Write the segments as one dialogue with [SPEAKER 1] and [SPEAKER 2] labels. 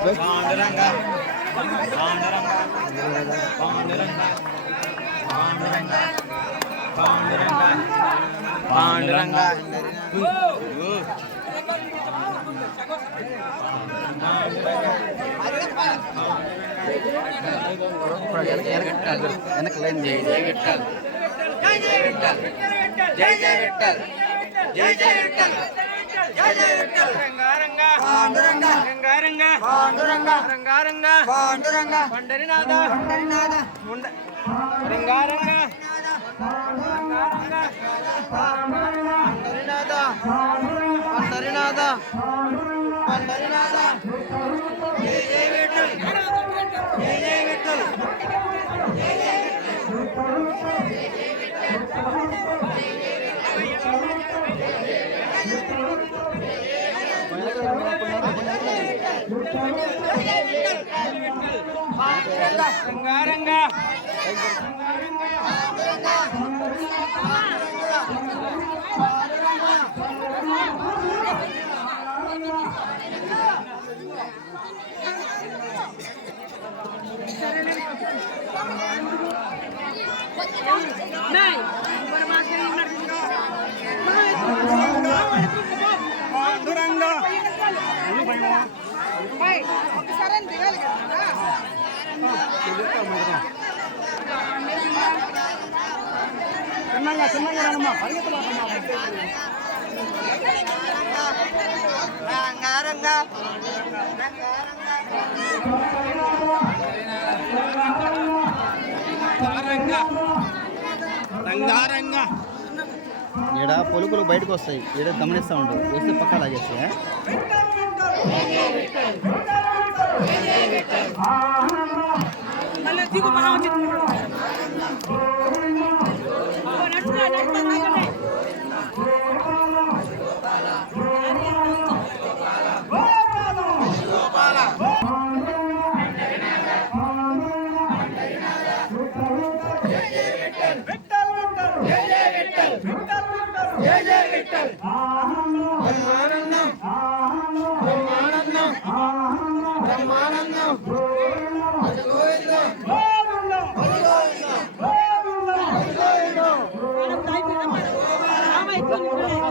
[SPEAKER 1] பாண்டுரங்கா. பாண்டுரங்கா. பாண்டுரங்கா. பாண்டுரங்கா. பாண்டுரங்கா. விட்டல் ஜெய் ஜெய் விட்டல் ஜெய் ஜெய் விட்டல் ஜெய் పాండురంగ రంగారంగ పాండురంగ పండరినాథ పండరినాథ ముండ రంగారంగ రంగారంగ పండరినాథ పండరినాథ పండరినాథ రంగారంగ పాండురంగ చిన్నగా చిన్నగా రానమ్మా పరిగెత్తమాకమ్మా రంగారంగ. రంగారంగ
[SPEAKER 2] ఈడ పొలుపులు బయటకు వస్తాయి. ఈడ గమనిస్తూ ఉండు. వస్తే పక్క లాగేస్తాయి?
[SPEAKER 3] Hindi ko pa
[SPEAKER 1] ako dito. Hallelujah!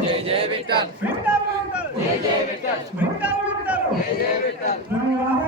[SPEAKER 1] జయ జయ విఠల్. జయ జయ విఠల్. జయ జయ విఠల్.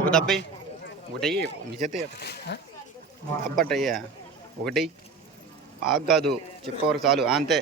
[SPEAKER 2] ఒక తప్పి ఒకటి నిజతే అప్పటయ్యా ఒకటి ఆగు కాదు చెప్పవరకు చాలు అంతే.